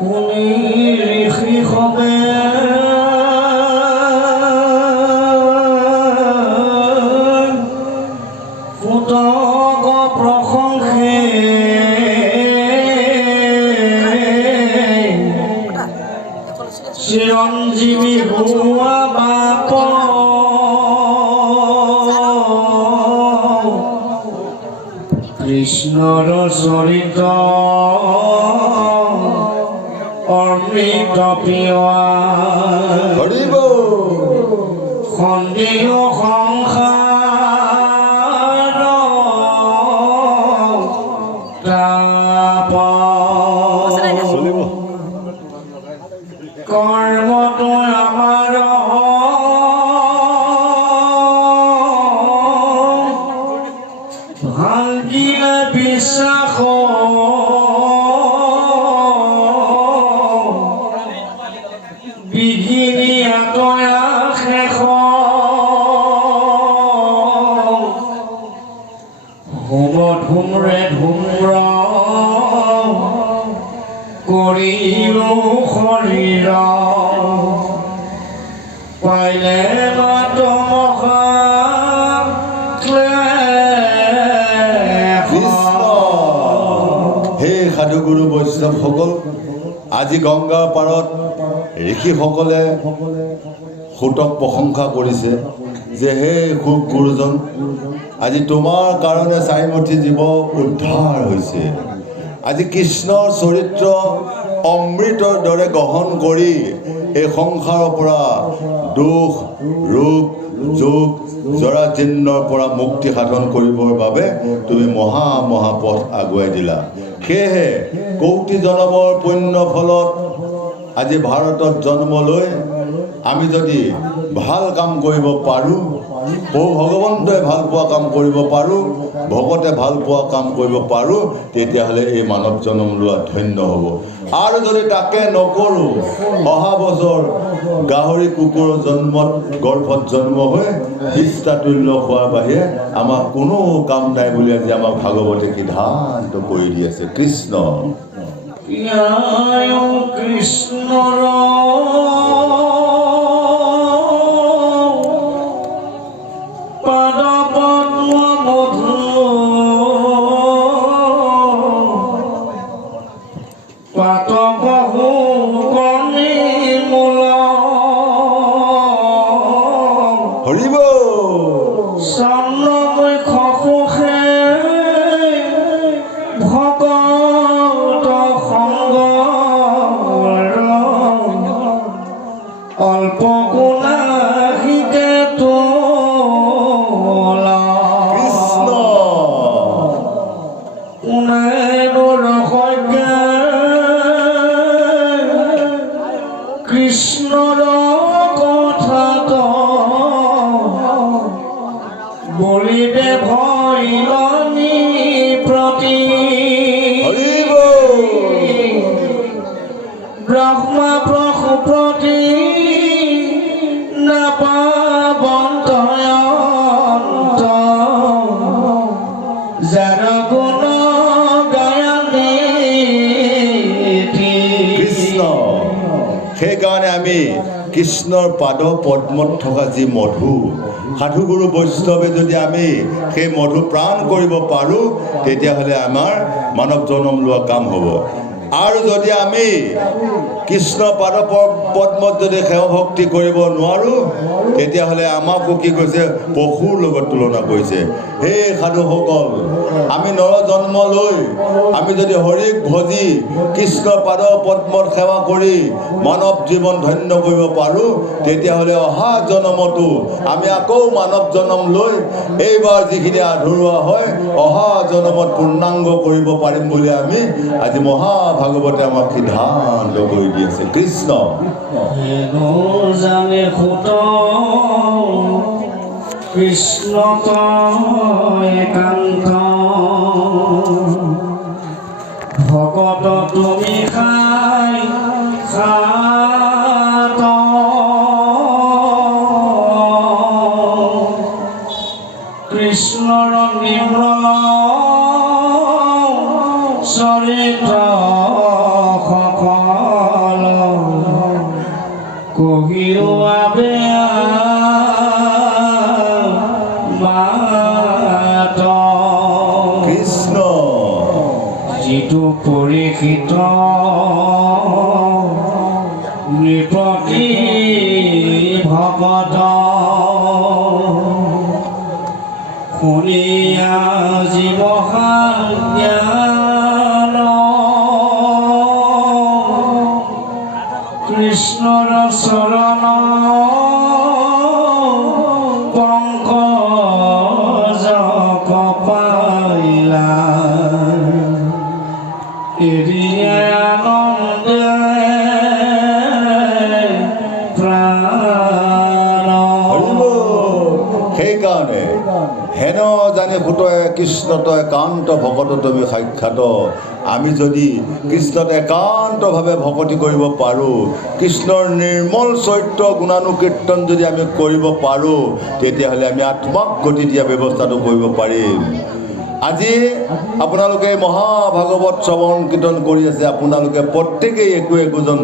কোনি ঋষি হবে পুতক প্ৰশংসে চিৰঞ্জীৱী হোৱা বাপ কৃষ্ণৰ চৰিত্ৰ অমৃত পিয়া সন্দেহ সংসাৰ তাপ কৰ্মটো আমাৰ ভাঙিলে বিশ্বাস বিঘিনি আঁতৰা শেষ হোম ধুমৰে ধুম্ৰ কৰিলো শৰীৰ পাইলে মাত হে সাধুগুৰু বৈষ্ণৱসকল, আজি গংগাৰ পাৰত ঋষিসকলে সূতক প্ৰশংসা কৰিছে যে হে সুখ গুৰুজন, আজি তোমাৰ কাৰণে চাৰিমুঠি জীৱ উদ্ধাৰ হৈছে। আজি কৃষ্ণৰ চৰিত্ৰ অমৃতৰ দৰে গ্ৰহণ কৰি এই সংসাৰৰ পৰা দুখ ৰোগ যোগ জৰাজীৰ্ণৰ পৰা মুক্তি সাধন কৰিবৰ বাবে তুমি মহাপথ আগুৱাই দিলা। সেয়েহে কৌটি জনমৰ পুণ্য ফলত আজি ভাৰতত জন্ম লৈ আমি যদি ভাল কাম কৰিব পাৰোঁ, ভগৱন্তই ভাল পোৱা কাম কৰিব পাৰোঁ, ভকতে ভাল পোৱা কাম কৰিব পাৰোঁ, তেতিয়াহ'লে এই মানৱ জন্ম লোৱা ধন্য হ'ব। আৰু যদি তাকে নকৰোঁ, অহা বছৰ গাহৰি কুকুৰৰ গৰ্ভত জন্ম হৈ বিষ্টাতুল্য হোৱাৰ বাহিৰে আমাৰ কোনো কাম নাই বুলি আজি আমাক ভাগৱতে সিদ্ধান্ত কৰি দি আছে। কৃষ্ণ কৃষ্ণৰ কৃষ্ণৰ কথাত বলিবে ভৈলনী প্ৰতি ব্ৰহ্মা প্ৰতি নাপাবন্তয়ন্ত যাৰ গুণ গায়নে। কৃষ্ণ, সেইকাৰণে আমি কৃষ্ণৰ পাদ পদ্মত থকা যি মধু, সাধুগুৰু বৈষ্ণৱে যদি আমি সেই মধু প্ৰাণ কৰিব পাৰোঁ, তেতিয়াহ'লে আমাৰ মানৱ জন্ম লোৱা কাম হ'ব। আৰু যদি আমি কৃষ্ণ পাদ পদ্মত যদি সেৱা ভক্তি কৰিব নোৱাৰোঁ, তেতিয়াহ'লে আমাকো কি কৈছে, পশুৰ লগত তুলনা কৰিছে। সেই সাধুসকল, আমি নৰ জন্ম লৈ আমি যদি হৰিক ভজি কৃষ্ণ পাদ পদ্মত সেৱা কৰি মানৱ জীৱন ধন্য কৰিব পাৰোঁ, তেতিয়াহ'লে অহা জন্মতো আমি আকৌ মানৱ জন্ম লৈ এইবাৰ যিখিনি আধৰুৱা হয় অহা জন্মত পূৰ্ণাংগ কৰিব পাৰিম বুলি আমি আজি মহাভাগৱতে আমাক সিদ্ধান্ত কৰি দি আছে। কৃষ্ণ জানে সুত কৃষ্ণ একান্ত ভকত তুমি খাই খাত কৃষ্ণৰ নিম্ন চৰিত্ৰ কহিও আবে মাত কৃষ্ণ যিটো পৰীক্ষিত নৃপতি ভকত শুনিয়া জীৱ জ্ঞান কৃষ্ণৰ চৰণ পংকজ কপাইলা এৰিয়ে আনন্দে প্ৰাণ সেইকাৰণে হেন জানে সুতয়ে কৃষ্ণত একান্ত ভকত তুমি সাক্ষাৎ আমি যদি কৃষ্ণত একান্তভাৱে ভকতি কৰিব পাৰোঁ কৃষ্ণৰ নিৰ্মল চৰিত্ৰ গুণানুকীৰ্তন যদি আমি কৰিব পাৰোঁ তেতিয়াহ'লে আমি আত্মাক গতি দিয়া ব্যৱস্থাটো কৰিব পাৰিম আজি আপোনালোকে মহাভাগৱত শ্ৰৱণ কীৰ্তন কৰি আছে আপোনালোকে প্ৰত্যেকেই একোজন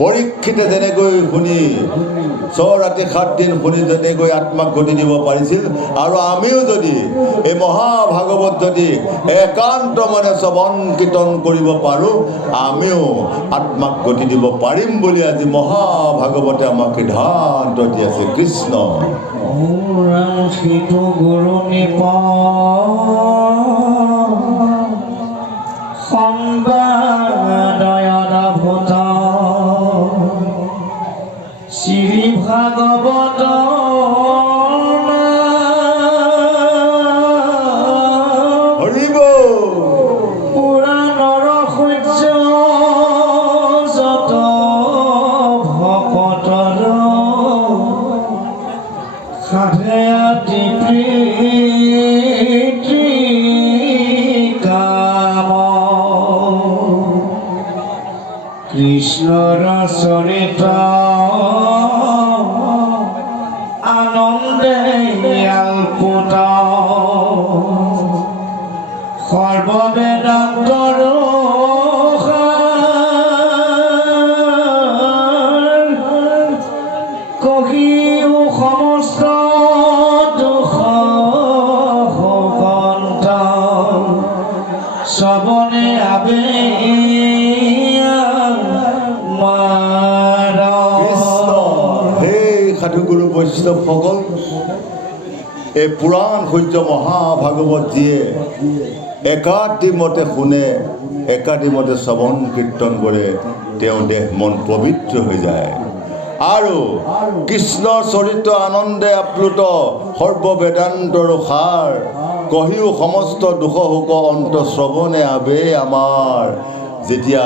পৰীক্ষিতে যেনেকৈ শুনি 6 ৰাতি 7 দিন শুনি যেনেকৈ আত্মাক গতি দিব পাৰিছিল আৰু আমিও যদি এই মহাভাগৱত যদি একান্ত মনে শ্ৰৱণ কীৰ্তন কৰিব পাৰোঁ আমিও আত্মাক গতি দিব পাৰিম বুলি আজি মহাভাগৱতে আমাক সিদ্ধান্ত দি আছে কৃষ্ণ সিটো গুৰু নিপ সংবাদয়ভূত শ্ৰী ভাগৱত হৰিব পুৰাণৰ সূৰ্য যত ভকতৰ সাধে আতি প্ৰীতি কাম কৃষ্ণৰ চৰিত আনন্দে আলপুত সৰ্ববেদান্তৰ কহিও সমস্ত দুখ ভগন্ত শ্ৰৱণে আবে সাধুগুৰু বৈষ্ণৱসকল এই পুৰাণ সূৰ্য মহাভাগৱত যিয়ে একাদিমতে শুনে একাদিমতে শ্ৰৱণ কীৰ্তন কৰে তেওঁ দেহ মন পবিত্ৰ হৈ যায় আৰু কৃষ্ণৰ চৰিত্ৰ আনন্দে আপ্লুত সৰ্ববেদান্তৰ সাৰ কহিও সমস্ত দুখ শোক অন্ত শ্ৰৱণে আবে আমাৰ যেতিয়া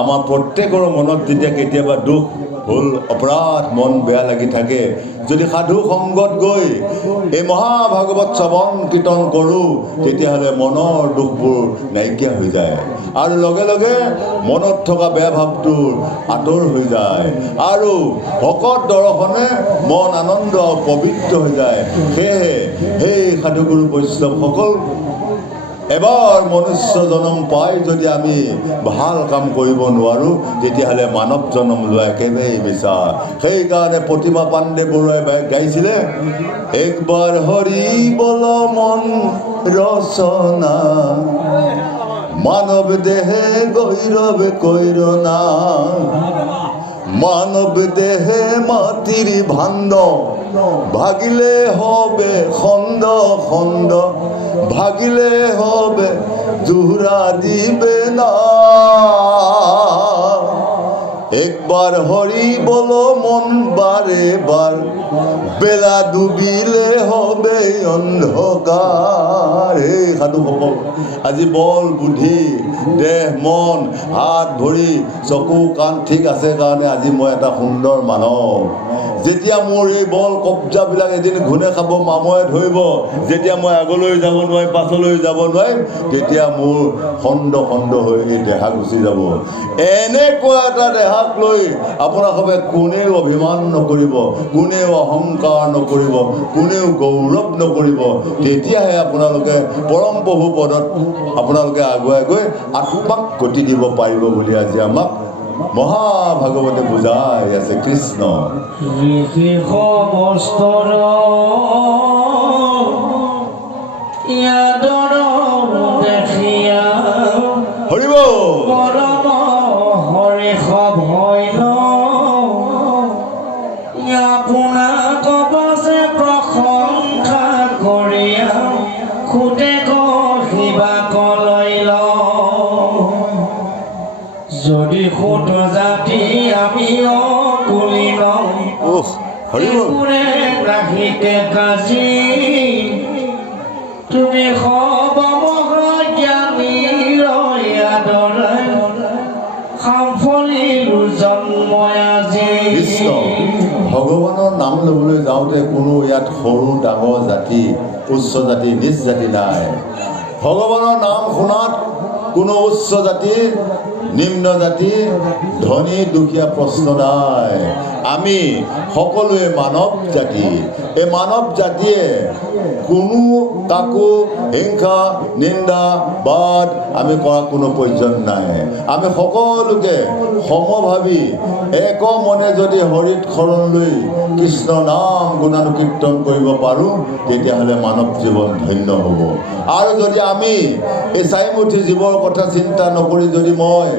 আমাৰ প্ৰত্যেকৰ মনত যেতিয়া কেতিয়াবা দুখ ভুল অপৰাধ মন বেয়া লাগি থাকে যদি সাধু সংগত গৈ এই মহাভাগৱত শ্ৰৱণ কীৰ্তন কৰোঁ তেতিয়াহ'লে মনৰ দুখবোৰ নাইকিয়া হৈ যায় আৰু লগে লগে মনত থকা বেয়া ভাৱটো আঁতৰ হৈ যায় আৰু ভকত দৰ্শনে মন আনন্দ পবিত্ৰ হৈ যায় সেয়েহে সেই সাধুগুৰু বৈষ্ণৱসকল এবাৰ মনুষ্য জনম পাই যদি আমি ভাল কাম কৰিব নোৱাৰোঁ তেতিয়াহ'লে মানৱ জনম লোৱা একেবাৰেই বিচাৰ সেইকাৰণে প্ৰতিমা পাণ্ডে বৰুৱাই গাইছিলে একবাৰ হৰি বল মন ৰচনা মানৱ দেহে গৈৰৱ কৈৰনা মানৱ দেহে মাটিৰ ভাণ্ড ভাগিলে হবে খণ্ড খণ্ড ভাগিলে হবে জোহৰা দিবে না একবার হরি বলো মন বারে বার বেলা ডুবিলে হবে অন্ধকার হে সাধুসকল আজি বল বুদ্ধি দেহ মন হাত ভৰি চকু কাণ ঠিক আছে কাৰণে আজি মই এটা সুন্দৰ মানৱ যেতিয়া মোৰ এই বল কব্জাবিলাক এদিন ঘূনে খাব মাময়ে ধৰিব যেতিয়া মই আগলৈ যাব নোৱাৰিম পাছলৈ যাব নোৱাৰিম তেতিয়া মোৰ খণ্ড খণ্ড হৈ এই দেহা গুচি যাব এনেকুৱা এটা দেহাক লৈ আপোনালোকে কোনেও অভিমান নকৰিব কোনেও অহংকাৰ নকৰিব কোনেও গৌৰৱ নকৰিব তেতিয়াহে আপোনালোকে পৰম প্ৰভু পদত আপোনালোকে আগুৱাই গৈ আত্মাক গতি দিব পাৰিব বুলি আজি আমাক মহাভাগৱতে বুজাই আছে কৃষ্ণ ঋষি সমস্তৰ ইয়াদৰ দেখিয়া হৰিব পৰম হৰিষ ভয় আপোনাক বাজে প্ৰশংসা কৰিয়া খুটে কিবা কলৈ যদি সুত জাতি আমি অকুলি উফ হৰিব ৰাখিতে কাজি তুমি সব জ্ঞানী আদৰে সাফলিলো জন্ম আজি কৃষ্ণ ভগৱানৰ নাম ল'বলৈ যাওঁতে কোনো ইয়াত সৰু ডাঙৰ জাতি উচ্চ জাতি নিচ জাতি নাই ভগৱানৰ নাম শুনাত কোনো উচ্চ জাতি নিম্ন জাতি ধনী দুখীয়া প্ৰশ্ন নাই আমি সকলোৱে মানৱ জাতি এই মানৱ জাতিয়ে কোনো কাকো হিংসা নিন্দা বাদ আমি কৰা কোনো প্ৰয়োজন নাই আমি সকলোকে সমভাৱী এক মনে যদি হৰিত শৰণ লৈ কৃষ্ণ নাম গুণানুকীৰ্তন কৰিব পাৰোঁ তেতিয়াহ'লে মানৱ জীৱন ধন্য হ'ব আৰু যদি আমি এই চাৰিমুঠি জীৱৰ কথা চিন্তা নকৰি যদি মই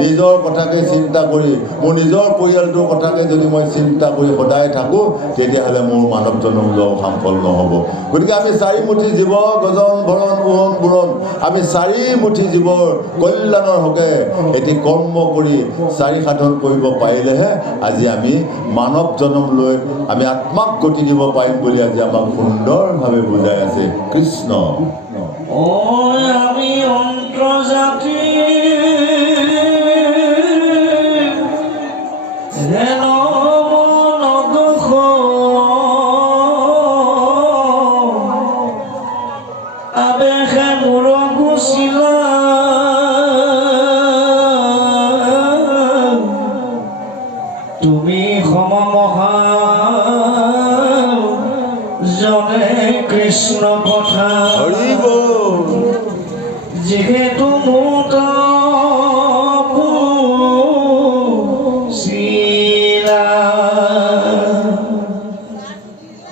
নিজৰ কথাকে চিন্তা কৰি মোৰ নিজৰ পৰিয়ালটোৰ কথাকে যদি মই চিন্তা কৰি সদায় থাকোঁ তেতিয়াহ'লে মোৰ মানৱ জন্ম লোৱাও সফল নহ'ব গতিকে আমি চাৰিমুঠি জীৱ গজন ভৰণ পোহণ বুৰণ আমি চাৰিমুঠি জীৱৰ কল্যাণৰ হকে এটি কৰ্ম কৰি চাৰি সাধন কৰিব পাৰিলেহে আজি আমি মানৱ জন্ম লৈ আমি আত্মাক গতি দিব পাৰিম বুলি আজি আমাক সুন্দৰভাৱে বুজাই আছে কৃষ্ণ আমি অন্তৰ্জাতি যেন মন দুখ আবেশে মূৰ গুচিলা তুমি সমমহা জনে কৃষ্ণ কথা হৰিব যিহেতু মোত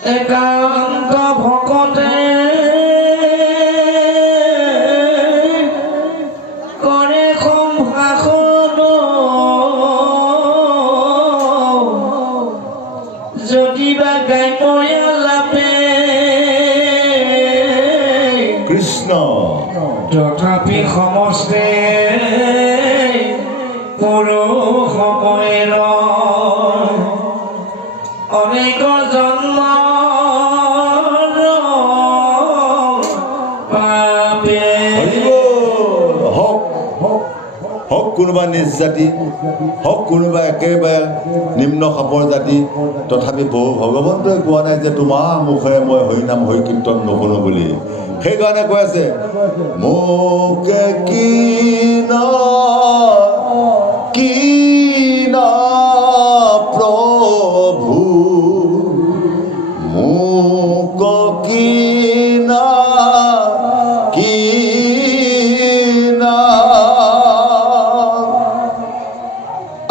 একান্ত ভকতে কৰে সম্ভাষণ যদি বা গাইময়া লাপে কৃষ্ণ তথাপি সমস্তে পুৰুষ সময়েৰ অনেক জন্ম পাপে হওক হওক কোনোবা নিজ জাতি হওক কোনোবা একেবাৰে নিম্ন খাপৰ জাতি তথাপি বহু ভগৱন্তই কোৱা নাই যে তোমাৰ মুখেৰে মই হৰিনাম হৰি কীৰ্তন নুশুনো বুলি সেইকাৰণে কৈ আছে মোকে কিনা প্ৰভু মোক কিনা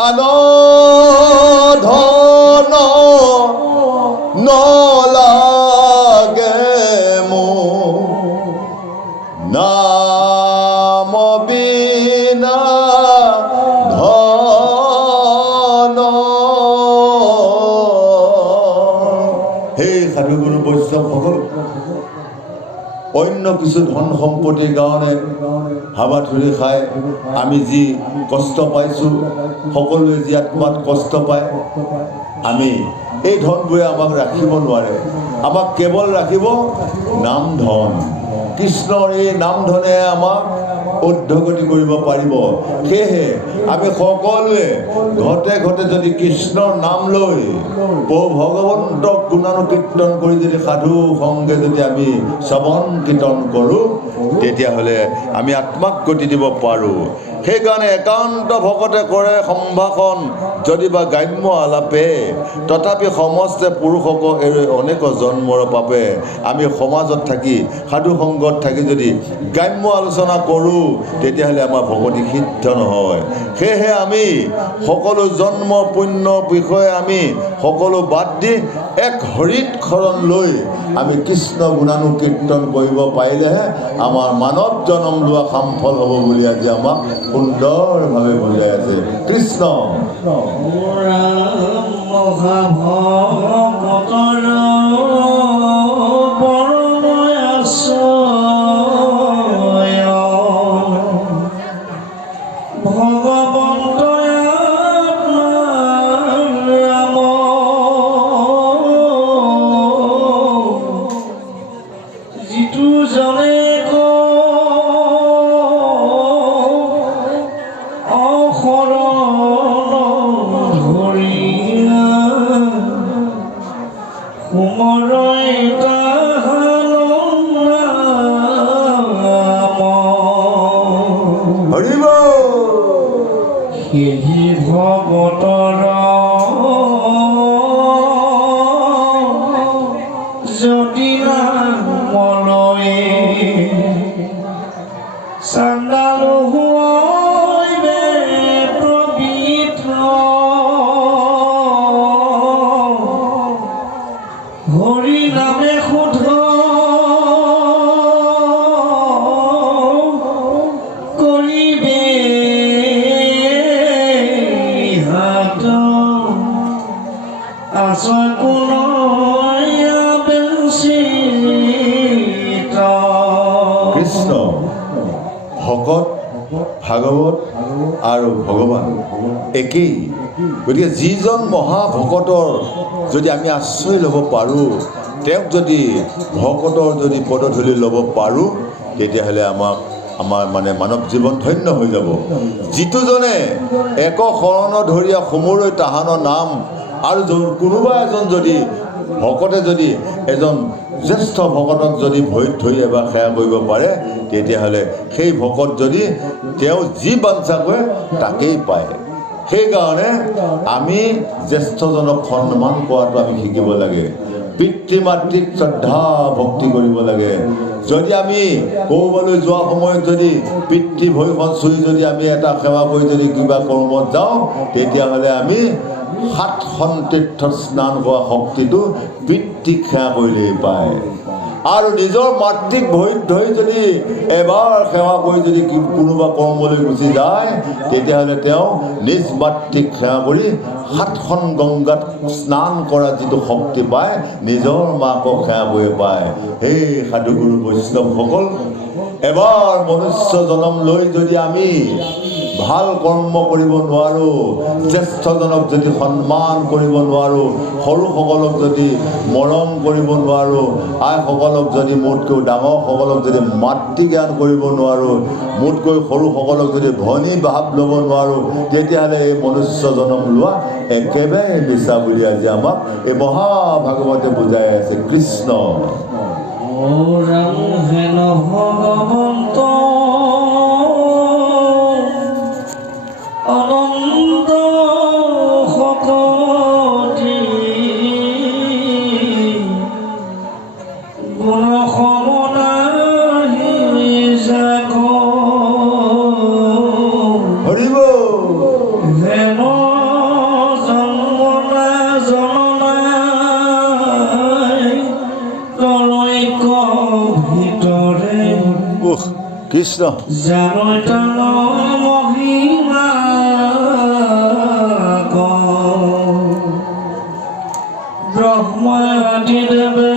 আনধন নলাগে মোক নাম বিনা ধন সেই সাধুগুৰু বৈষ্ণৱসকল অন্য কিছু ধন সম্পত্তিৰ কাৰণে হাবাথুৰি খাই আমি যি কষ্ট পাইছোঁ সকলোৱে যি আত্মাত কষ্ট পায় আমি এই ধনবোৰে আমাক ৰাখিব নোৱাৰে আমাক কেৱল ৰাখিব নাম ধন কৃষ্ণৰ এই নাম ধনে আমাক উদ্ধগতি কৰিব পাৰিব সেয়েহে আমি সকলোৱে ঘৰতে ঘৰতে যদি কৃষ্ণৰ নাম লৈ প্ৰভু ভগৱন্তক গুণানুকীৰ্তন কৰি যদি সাধু সংগে যদি আমি শ্ৰৱণ কীৰ্তন কৰোঁ তেতিয়াহ'লে আমি আত্মাক গতি দিব পাৰোঁ সেইকাৰণে একান্ত ভকতে কৰে সম্ভাষণ যদিবা গ্ৰাম্য আলাপে তথাপি সমস্তে পুৰুষক এৰি অনেক জন্মৰ পাপে আমি সমাজত থাকি সাধু সংগত থাকি যদি গ্ৰাম্য আলোচনা কৰোঁ তেতিয়াহ'লে আমাৰ ভকতি সিদ্ধ নহয়। সেয়েহে আমি সকলো জন্ম পুণ্য বিষয়ে আমি সকলো বাদ দি এক হৰিত শৰণ লৈ আমি কৃষ্ণ গুণানুকীৰ্তন কৰিব পাৰিলেহে আমাৰ মানৱ জন্ম লোৱা সামফল হ'ব বুলি আজি আমাক সুন্দৰভাৱে বুজাই আছে কৃষ্ণ। ভগতৰ যদি নামলৈ চান্দালো হৈবে পবিত্ৰ হৰি নামে শুদ্ধ কৰিবে আশা কোনো কৃষ্ণ ভকত ভাগৱত আৰু ভগৱান একেই। গতিকে যিজন মহাভকতৰ যদি আমি আশ্ৰয় ল'ব পাৰোঁ, তেওঁক যদি ভকতৰ যদি পদধূলি ল'ব পাৰোঁ, তেতিয়াহ'লে আমাৰ মানে মানৱ জীৱন ধন্য হৈ যাব। যিটোজনে এক শৰণ ধৰিয়া সমুৰৈ তাহানৰ নাম আৰু কোনোবা এজন যদি ভকতে যদি এজন জ্যেষ্ঠ ভকতক যদি ভৰিত ধৰি এবাৰ সেৱা কৰিব পাৰে, তেতিয়াহ'লে সেই ভকত যদি তেওঁ যি বাঞ্ছা কৰে তাকেই পায়। সেইকাৰণে আমি জ্যেষ্ঠজনক সন্মান কৰাটো আমি শিকিব লাগে। পিতৃ মাতৃক শ্ৰদ্ধা ভক্তি কৰিব লাগে। যদি আমি ক'ৰবালৈ যোৱা সময়ত যদি পিতৃ ভৰিখন চুই যদি আমি এটা সেৱা কৰি যদি কিবা কৰ্মত যাওঁ, তেতিয়াহ'লে আমি 7খন তীৰ্থত স্নান কৰা শক্তিটো পিতৃক সেৱা কৰিলেই পায়। আৰু নিজৰ মাতৃক ভৰিত ধৰি যদি এবাৰ সেৱা কৰি যদি কোনোবা কৰ্মলৈ গুচি যায়, তেতিয়াহ'লে তেওঁ নিজ মাতৃক সেৱা কৰি 7খন গংগাত স্নান কৰা যিটো শক্তি পায়, নিজৰ মাকক সেৱা কৰি পায়। সেই সাধুগুৰু বৈষ্ণৱসকল, এবাৰ মনুষ্য জন্ম লৈ যদি আমি ভাল কৰ্ম কৰিব নোৱাৰোঁ, জ্যেষ্ঠজনক যদি সন্মান কৰিব নোৱাৰোঁ, সৰুসকলক যদি মৰম কৰিব নোৱাৰোঁ, আইসকলক যদি মোতকৈ ডাঙৰসকলক যদি মাতৃ জ্ঞান কৰিব নোৱাৰোঁ, মোতকৈ সৰুসকলক যদি ভনী ভাৱ ল'ব নোৱাৰোঁ, তেতিয়াহ'লে এই মনুষ্য জন্ম লোৱা একেবাৰে মিছা বুলি আজি আমাক এই মহাভাগৱতে বুজাই আছে কৃষ্ণ। ভগৱন্ত অনন্ত শকতি গুণ সমনাহি জাগ হৰিব হেম জন্মনা জননাই তলৈক ভিতৰে কৃষ্ণ জানৈ তান মহিমা ব্ৰহ্মাদি দেৱে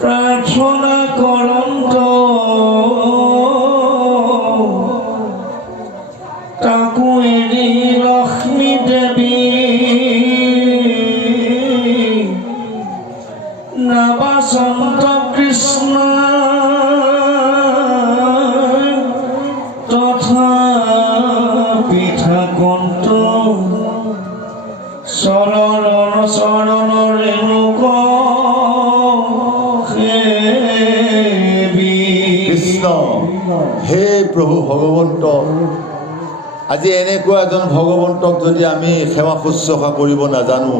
প্ৰাৰ্থনা কৰন্ত তাকো এৰি লক্ষ্মী দেৱী নাবাচন্ত কৃষ্ণ হে প্ৰভু ভগৱন্ত, আজি এনেকুৱা এজন ভগৱন্তক যদি আমি সেৱা শুশ্ৰূষা কৰিব নাজানো,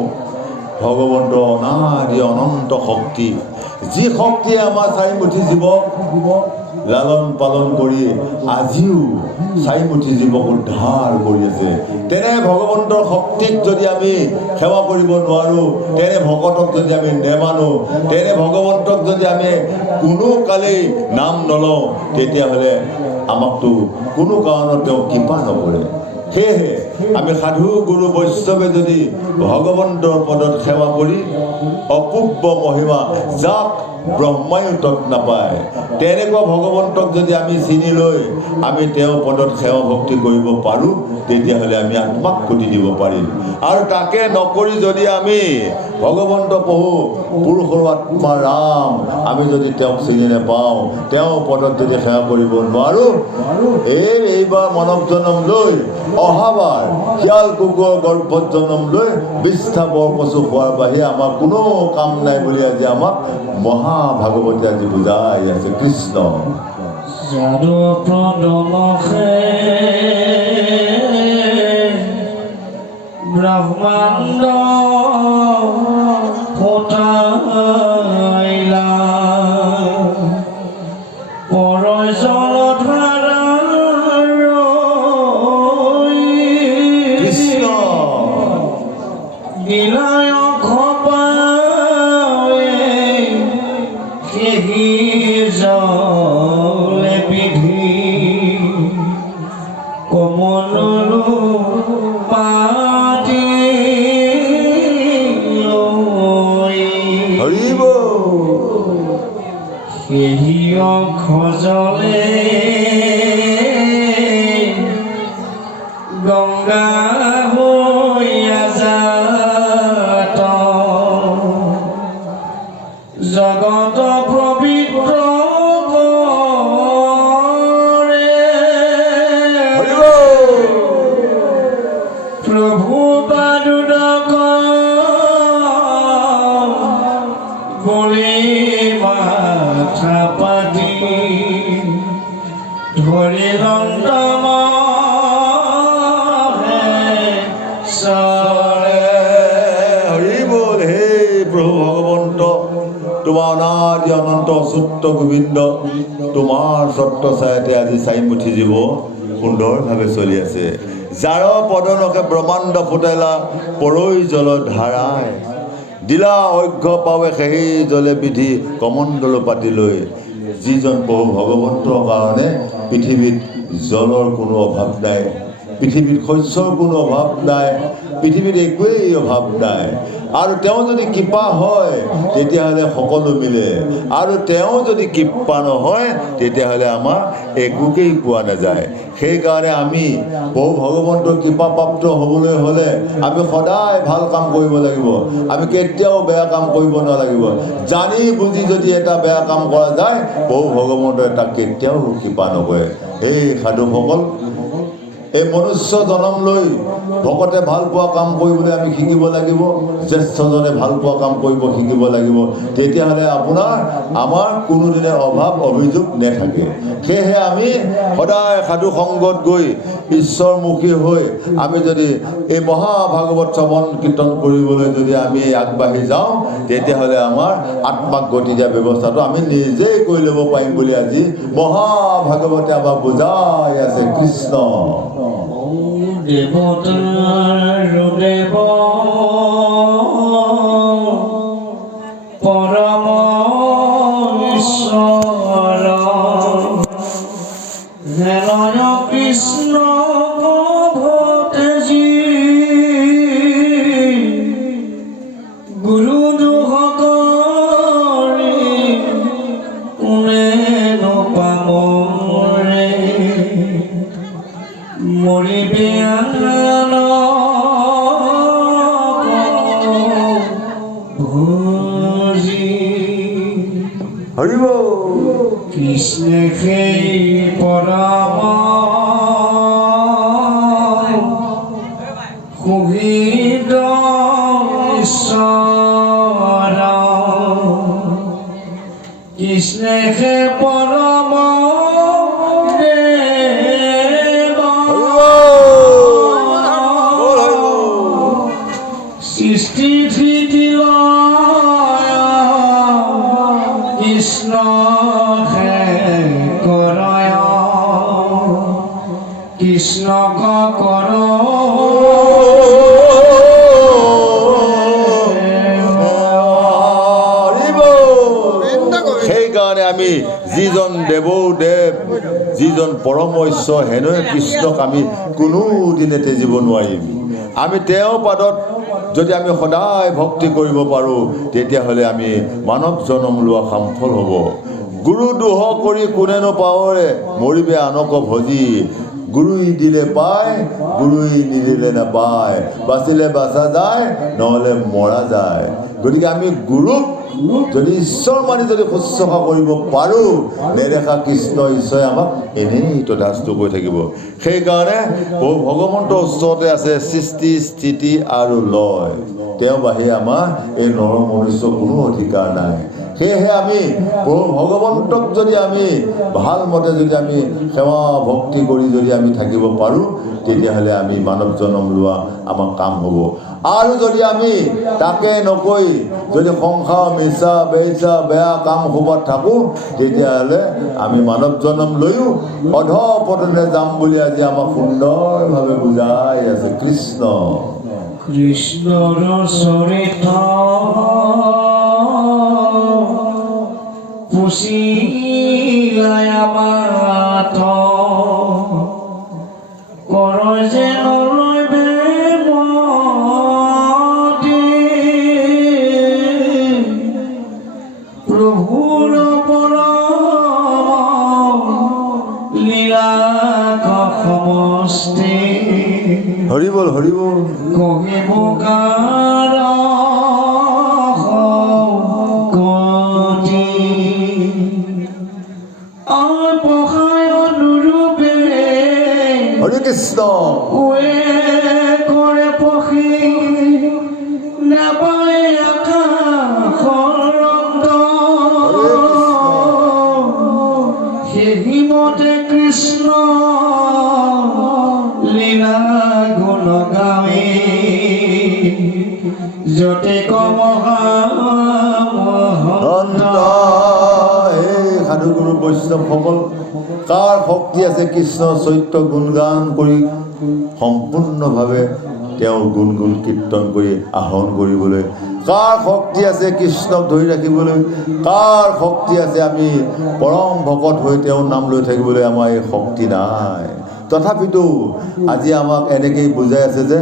ভগৱন্ত অনাদি অনন্ত শক্তি, যি শক্তিয়ে আমাৰ চাৰিমুঠি জীৱক লালন পালন কৰি আজিও চাৰিমুঠি জীৱক উদ্ধাৰ কৰি আছে, তেনে ভগৱন্তৰ শক্তিক যদি আমি সেৱা কৰিব নোৱাৰোঁ, তেনে ভকতক যদি আমি নেমানো, তেনে ভগৱন্তক যদি আমি কোনো কালেই নাম নলওঁ, তেতিয়াহ'লে আমাকতো কোনো কাৰণত তেওঁ কৃপা নকৰে। সেয়েহে আমি সাধু গুৰু বৈষ্ণৱে যদি ভগৱন্তৰ পদত সেৱা কৰি অপূৰ্ব মহিমা, যাক ব্ৰহ্মায়ো তত নাপায়, তেনেকুৱা ভগৱন্তক যদি আমি চিনি লৈ আমি তেওঁৰ পদত সেৱা ভক্তি কৰিব পাৰোঁ, তেতিয়াহ'লে আমি আত্মাক গতি দিব পাৰিম। আৰু তাকে নকৰি যদি আমি ভগৱন্ত পহু পুৰুষৰ আত্মা ৰাম আমি যদি তেওঁক চিনি নাপাওঁ, তেওঁৰ পদত যদি সেৱা কৰিব নোৱাৰোঁ, এইবাৰ মানৱ জন্ম লৈ অহাবাৰ শিয়াল কুকুৰৰ গৰ্ভত জন্ম লৈ বিষ্ঠা বৰকচু খোৱাৰ বাহিৰে আমাৰ কোনো কাম নাই বুলি আজি আমাক মহাভাগৱতী আজি বুজাই আছে। কৃষ্ণ যাদু প্ৰদমহে ব্ৰহ্মাণ্ড ফুটাইলা, পৰজলধাৰা কৃষ্ণ বিলয় খপাৱে সেহি জলে বিধি, কমলৰু পাতি লৈ হৰিব সেহি খজলে গংগা হৈয়া যাত, জগত পবিত্ৰ কৰে প্ৰভু পাদুদক বলি মাথা পাতি ধৰি হৰি বল। হে প্ৰভু ভগৱন্ত, তোমাৰ অনাদি অনন্ত অচ্যুত গোবিন্দ, তোমাৰ স্বত্ব ছায়াতে আজি চাৰিমুঠি জীৱ সুন্দৰভাৱে চলি আছে। যাৰ পদনকে ব্ৰহ্মাণ্ড ফুটাইলা, পৰৈ জল ধাৰাই দিলা অৰ্ঘ্য পাৱে সেই জলে বিধি, কমণ্ডল পাতি লৈ। যিজন প্ৰভু ভগৱন্তৰ কাৰণে পৃথিৱীত জলৰ কোনো অভাৱ নাই, পৃথিৱীত শস্যৰ কোনো অভাৱ নাই, পৃথিৱীত একোৱেই অভাৱ নাই। আৰু তেওঁ যদি কৃপা হয় তেতিয়াহ'লে সকলো মিলে, আৰু তেওঁ যদি কৃপা নহয় তেতিয়াহ'লে আমাৰ একোকেই পোৱা নাযায়। সেইকাৰণে আমি প্ৰভু ভগৱন্তৰ কৃপাপ্ৰাপ্ত হ'বলৈ হ'লে আমি সদায় ভাল কাম কৰিব লাগিব, আমি কেতিয়াও বেয়া কাম কৰিব নালাগিব। জানি বুজি যদি এটা বেয়া কাম কৰা যায়, প্ৰভু ভগৱন্তই তাক কেতিয়াও কৃপা নকৰে। এই সাধুসকল, এই মনুষ্য জন্ম লৈ ভকতে ভাল পোৱা কাম কৰিবলৈ আমি শিকিব লাগিব, জ্যেষ্ঠজনে ভাল পোৱা কাম কৰিব শিকিব লাগিব, তেতিয়াহ'লে আমাৰ কোনোদিনে অভাৱ অভিযোগ নাথাকে। সেয়েহে আমি সদায় সাধু সংগত গৈ ঈশ্বৰমুখী হৈ আমি যদি এই মহাভাগৱত শ্ৰৱণ কীৰ্তন কৰিবলৈ যদি আমি আগবাঢ়ি যাওঁ, তেতিয়াহ'লে আমাৰ আত্মাক গতি দিয়া ব্যৱস্থাটো আমি নিজেই কৰি ল'ব পাৰিম বুলি আজি মহাভাগৱতে আমাক বুজাই আছে। কৃষ্ণ দেৱতাৰ দেৱ পৰম ঈশ্বৰ হেলয় কৃষ্ণ ভতেজী, গুৰু দুখ কৰি কোনে নপামৰে, মৰিবে হৰিব। কৃষ্ণে সেই পৰম সুহৃদ ঈশ্বৰ, কৃষ্ণে সেই পৰম কৃষ্ণ কৰ সেইকাৰণে আমি যিজন দেৱৌ দেৱ যিজন পৰম ঈশ্বৰ হেনৈ কৃষ্ণক আমি কোনোদিনে তেজিব নোৱাৰিম। আমি তেওঁৰ পাদত যদি আমি সদায় ভক্তি কৰিব পাৰোঁ তেতিয়াহ'লে আমি মানৱ জনম লোৱা সামফল হ'ব। গুৰু দোহ কৰি কোনেনো পাৱৰে মৰিবে আনক ভজি, গুৰুই দিলে পায় গুৰুই নিদিলে নাপায়, বাচিলে বাচা যায় নহ'লে মৰা যায়। গতিকে আমি গুৰুক যদি ঈশ্বৰ মানি যদি শুশ্ৰূষা কৰিব পাৰোঁ, নেদেখা কৃষ্ণ ঈশ্বৰে আমাক এনেই তথাস্ত কৰি থাকিব। সেইকাৰণে ভগৱন্তৰ ওচৰতে আছে সৃষ্টি স্থিতি আৰু লয়, তেওঁ বাহিৰে আমাৰ এই নৰ মনুষ্য কোনো অধিকাৰ নাই। সেয়েহে আমি ভগৱন্তক যদি আমি ভাল মতে যদি আমি সেৱা ভক্তি কৰি যদি আমি থাকিব পাৰোঁ তেতিয়াহ'লে আমি মানৱ জন্ম লোৱা আমাৰ কাম হ'ব। আৰু যদি আমি তাকে নকৈ যদি সংসাৰ মিছা বেইছা বেয়া কাম সোপাত থাকোঁ তেতিয়াহ'লে আমি মানৱ জন্ম লৈও অধঃপতনে যাম বুলি আজি আমাক সুন্দৰভাৱে বুজাই আছে কৃষ্ণ। কৃষ্ণৰ চৰিত পুছিলাই আমাত কৰ যে নৰৈবে মতি, প্ৰভুৰ পৰম লীলা সমষ্টি, হৰি বল হৰি বল। কহিব কাৰ কটি অপহায় অনুৰূপে হৰি কৃষ্ণ কৰে পখি নাপায় আকাশৰ সেইমতে কৃষ্ণ লীলা গুণ গাৱে যতে এই সাধুগুৰু বৈষ্ণৱসকল কাৰ শক্তি আছে কৃষ্ণ চৰিত্ৰ গুণগান কৰি সম্পূৰ্ণভাৱে তেওঁৰ গুণ কীৰ্তন কৰি আহৰণ কৰিবলৈ? কাৰ শক্তি আছে কৃষ্ণক ধৰি ৰাখিবলৈ? কাৰ শক্তি আছে আমি পৰম ভকত হৈ তেওঁৰ নাম লৈ থাকিবলৈ? আমাৰ এই শক্তি নাই। তথাপিতো আজি আমাক এনেকেই বুজাই আছে যে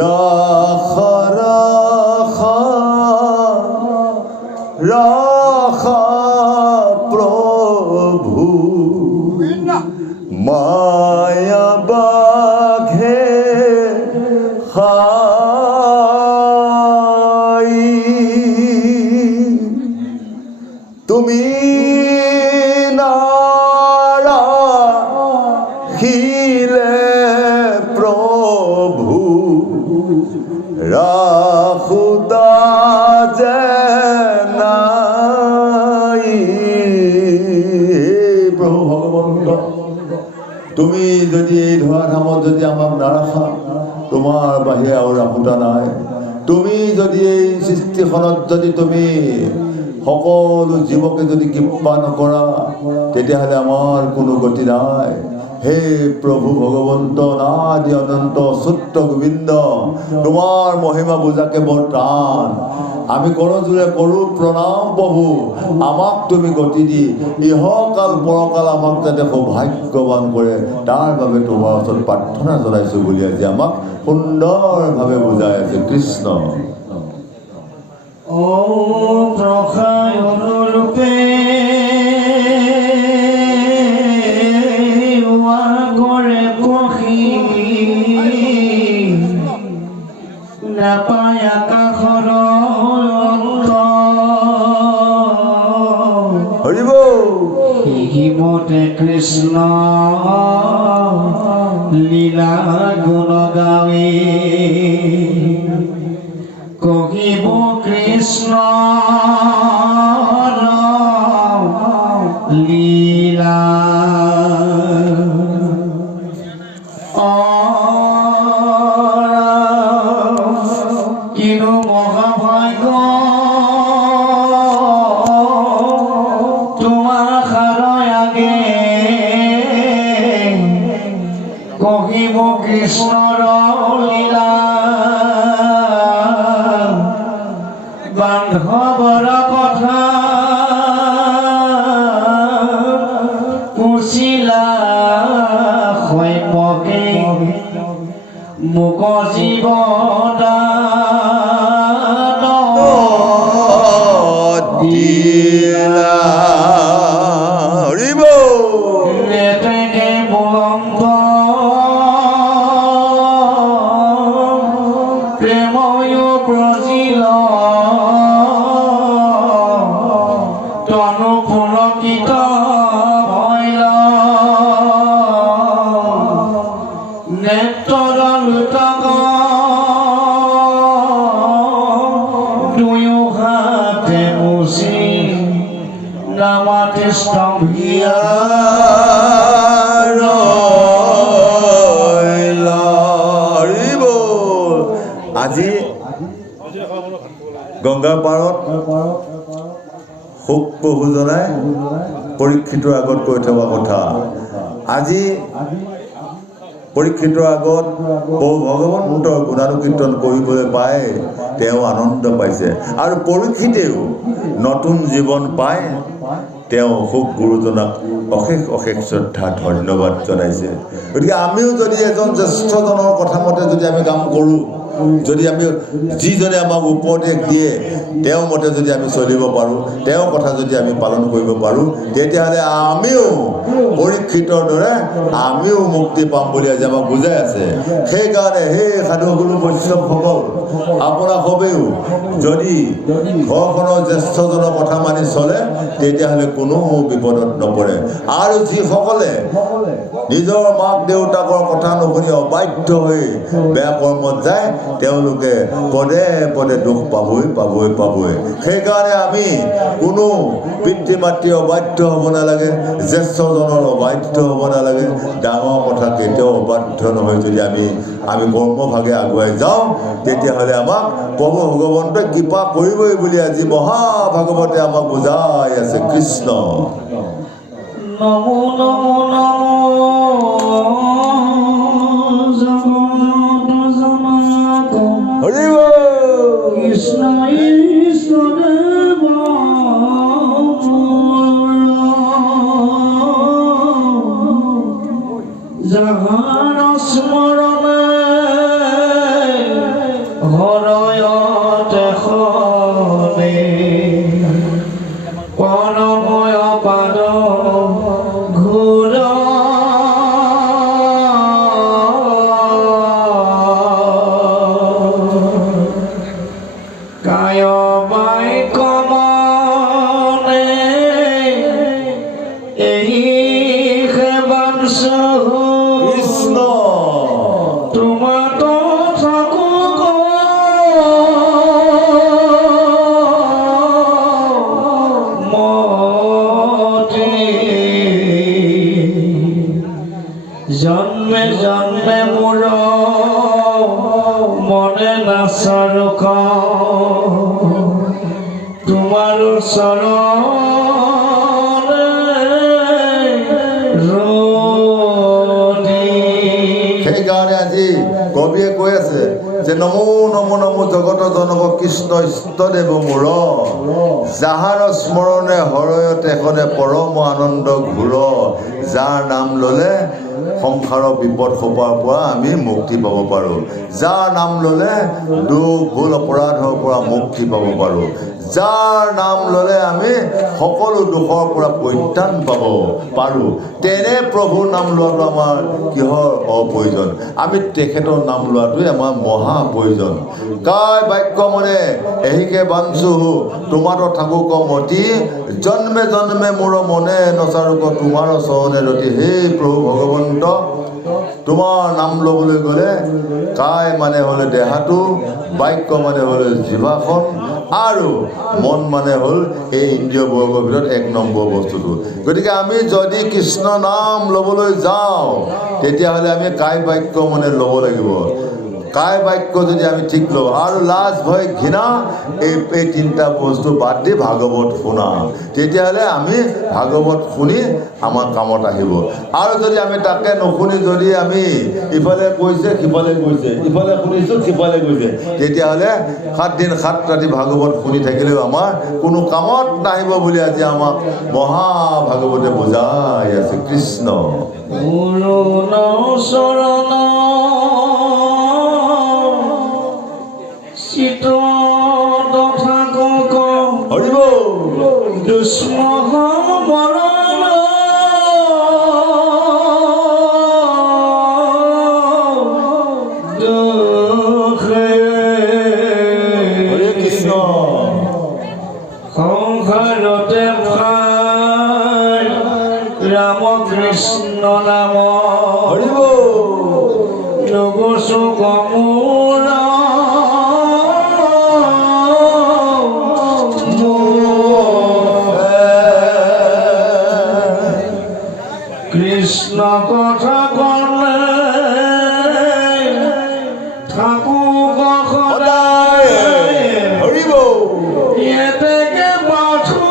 ৰাখ ৰাখ ৰাখ প্ৰভু মায়া বাঘে খাই, তুমি নাৰাখিলে প্ৰভু ৰাখোতা যে নাই। প্ৰভু ভগৱন্ত, তুমি যদি এই ধৰাধামত যদি আমাক নাৰাখা, তোমাৰ বাহিৰে আৰু ৰাখোতা নাই। তুমি যদি এই সৃষ্টিখনত যদি তুমি সকলো জীৱকে যদি কৃপা নকৰা তেতিয়াহ'লে আমাৰ কোনো গতি নাই। হে প্ৰভু ভগৱন্ত নাদি অনন্ত সূত্ৰ গোবিন্দ, তোমাৰ মহিমা বুজাকে বৰ টান। আমি কৰজোৰে কৰোঁ প্ৰণাম প্ৰভু, আমাক তুমি গতি দি ইহকাল পৰকাল আমাক যাতে সৌভাগ্যৱান কৰে তাৰ বাবে তোমাৰ ওচৰত প্ৰাৰ্থনা জনাইছোঁ বুলি আজি আমাক সুন্দৰভাৱে বুজাই আছে কৃষ্ণ। ও প্ৰসায় অনুৰূপে কৰে পখি নাপায় আকাশৰ হৰিব। সেইমতে কৃষ্ণ লীলা গুণ গাৱে কহিব কৃষ্ণ লীলা। কিনো মহাভাগ্য তোমাৰ সাৰয়াগে কহিব কৃষ্ণৰ লীলা বান্ধৱৰ কথা পুছিলা হৈমকে মোক জীৱদান দিলা হৰিব নেতেকে বুলন্দ প্ৰেময় ব্ৰজিল তনু পুলকিত ভৈল নেত্ৰৰ লুটক দুয়ো হাতে মুচি নামাতে স্তম্ভিয়া হৰিব আজি গংগাৰ পাৰত শোক প্ৰভুজনাই পৰীক্ষিতৰ আগত কৈ থকা কথা আজি পৰীক্ষিতৰ আগত প্ৰভু ভগৱন্তৰ গুণানুকীৰ্তন কৰিবলৈ পাই তেওঁ আনন্দ পাইছে আৰু পৰীক্ষিতেও নতুন জীৱন পাই তেওঁ শোক গুৰুজনাক অশেষ অশেষ শ্ৰদ্ধা ধন্যবাদ জনাইছে গতিকে আমিও যদি এজন জ্যেষ্ঠজনৰ কথা মতে যদি আমি কাম কৰোঁ যদি আমি যিজনে আমাক উপদেশ দিয়ে তেওঁ মতে যদি আমি চলিব পাৰোঁ তেওঁৰ কথা যদি আমি পালন কৰিব পাৰোঁ তেতিয়াহ'লে আমিও পৰীক্ষিতৰ দৰে আমিও মুক্তি পাম বুলি আজি আমাক বুজাই আছে সেইকাৰণে সেই সাধুগুৰু বৈষ্ণৱসকল আপোনাক সবেও যদি ঘৰখনৰ জ্যেষ্ঠজনৰ কথা মানি চলে তেতিয়াহ'লে কোনো বিপদত নপৰে আৰু যিসকলে নিজৰ মাক দেউতাকৰ কথা নুশুনি অবাধ্য হৈ বেয়া কৰ্মত যায় তেওঁলোকে পদে পদে দুখ পাবই পাবই পাবই সেইকাৰণে আমি কোনো পিতৃ মাতৃ অবাধ্য হ'ব নালাগে জ্যেষ্ঠজনৰ অবাধ্য হ'ব নালাগে ডাঙৰ কথা কেতিয়াও অবাধ্য নহয় যদি আমি কৰ্মভাগে আগুৱাই যাওঁ তেতিয়াহ'লে আমাক প্ৰভু ভগৱন্তই কৃপা কৰিবই বুলি আজি মহাভাগৱতে আমাক বুজাই আছে কৃষ্ণ নমো নমো নমো জগত জনক হৰিব কৃষ্ণ ঈশ্বৰদেৱ যাহাৰ স্মৰণে হৰয়তে সবে পৰময় পাদ ঘূৰ কায় বাই কমনে এই সেবাংশ কৃষ্ণ তোমাৰ থাকো জন্মে জন্মে মোৰ মনে নাচৰক তোমাৰ সেইকাৰণে আজি কবিয়ে কৈ আছে যে নমো নমো নমো জগত জনক কৃষ্ণ ইষ্টদেৱ মোৰ যাহাৰ স্মৰণে হৰয়তে এখনে পৰম আনন্দ ঘূৰ যাৰ নাম ল'লে সংসাৰৰ বিপদ সোপাৰ পৰা আমি মুক্তি পাব পাৰোঁ যাৰ নাম ল'লে দুখ ভুল অপৰাধৰ পৰা মুক্তি পাব পাৰোঁ যাৰ নাম ল'লে আমি সকলো দুখৰ পৰা পৰিত্ৰাণ পাব পাৰোঁ তেনে প্ৰভুৰ নাম লোৱাটো আমাৰ কিহৰ অপ্ৰয়োজন আমি তেখেতৰ নাম লোৱাটোৱে আমাৰ মহা প্ৰয়োজন কায় বাক্য মনে এহিকে বাঞ্চু তোমাৰ থাকো কমতি জন্মে জন্মে মোৰ মনে নচাৰোক তোমাৰ চৰণে ৰতি হে প্ৰভু ভগৱন্ত তোমাৰ নাম ল'বলৈ গ'লে কায় মানে হ'লে দেহাটো বাক্য মানে হ'লে জিভাখন আৰু মন মানে হ'ল এই ইন্দ্ৰিয় বৰ্গৰ ভিতৰত এক নম্বৰ বস্তুটো গতিকে আমি যদি কৃষ্ণ নাম ল'বলৈ যাওঁ তেতিয়াহ'লে আমি কায় বাক্য মানে ল'ব লাগিব কায় বাক্য যদি আমি ঠিক লওঁ আৰু লাজ ভয় ঘৃণা এই তিনিটা বস্তু বাদ দি ভাগৱত শুনা, তেতিয়াহ'লে আমি ভাগৱত শুনি আমাৰ কামত আহিব। আৰু যদি আমি তাকে নুশুনি যদি আমি ইফালে কৈছে সিফালে কৈছে, ইফালে শুনিছোঁ সিফালে কৈছে, তেতিয়াহ'লে 7 দিন 7 ৰাতি ভাগৱত শুনি থাকিলেও আমাৰ কোনো কামত নাহিব বুলি আজি আমাক মহাভাগৱতে বুজাই আছে। কৃষ্ণ গুৰু চৰণ চিত থাকক হৰিব দুষ্মহ বৰণ দুখে হৰে কৃষ্ণ সংসাৰতে ভাই ৰাম কৃষ্ণ নাম হৰিব নগছো গমোৰ কৃষ্ণ কথা কলে থাকো সদায় হৰিব এতেকে পাঠো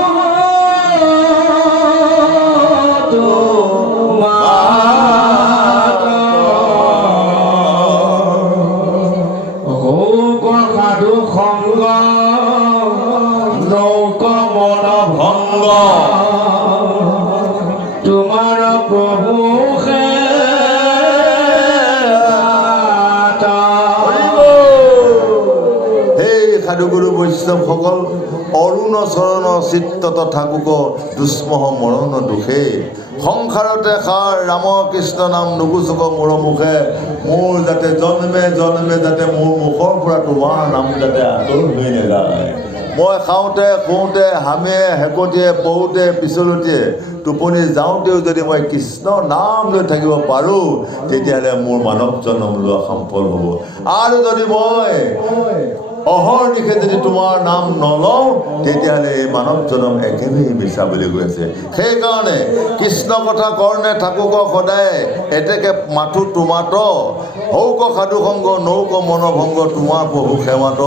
সাধু সংগ নৌক মন ভংগ তোমাৰ প্ৰভু সেই সাধুগুৰু বৈষ্ণৱসকল অৰুণ চৰণ চিত্তত থাকুক দুষ্মহ মৰণ দুখে সংসাৰতে সাৰ ৰাম কৃষ্ণ নাম নুগুচুক মোৰ মুখে, মোৰ যাতে জন্মে জন্মে যাতে মোৰ মুখৰ পৰা তোমাৰ নাম যাতে আঁতৰ হৈ নাযায়। মই খাওঁতে শুওঁতে হামিয়ে হেকটিয়ে পৰোঁতে পিছলতিয়ে টোপনি যাওঁতেও যদি মই কৃষ্ণ নাম লৈ থাকিব পাৰোঁ, তেতিয়াহ'লে মোৰ মানৱ জন্ম লোৱা সফল হ'ব। আৰু যদি মই অহৰ্নিশে যদি তোমাৰ নাম নলওঁ, তেতিয়াহ'লে এই মানৱ জন্ম একেবাৰে মিছা বুলি কৈ আছে। সেইকাৰণে কৃষ্ণ কথা কৰ্ণে থাকুক সদায় এতেকে মাথো তোমাত হৌক সাধু সংগ নৌক মনভংগ তোমাৰ প্ৰভু সেৱাত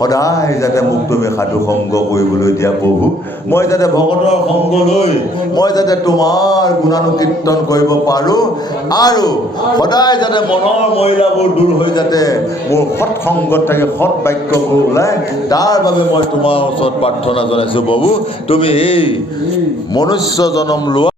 সদায় যাতে মোক তুমি সাধু সংগ কৰিবলৈ দিয়া প্ৰভু, মই যাতে ভকতৰ সংগ লৈ মই যাতে তোমাৰ গুণানুকীৰ্তন কৰিব পাৰোঁ আৰু সদায় যাতে মনৰ মহিলাবোৰ দূৰ হৈ যাতে মোৰ সৎসংগত থাকে সৎ বাক্যবোৰ ওলায়, তাৰ বাবে মই তোমাৰ ওচৰত প্ৰাৰ্থনা জনাইছোঁ প্ৰভু, তুমি এই মনুষ্য জন্ম লোৱা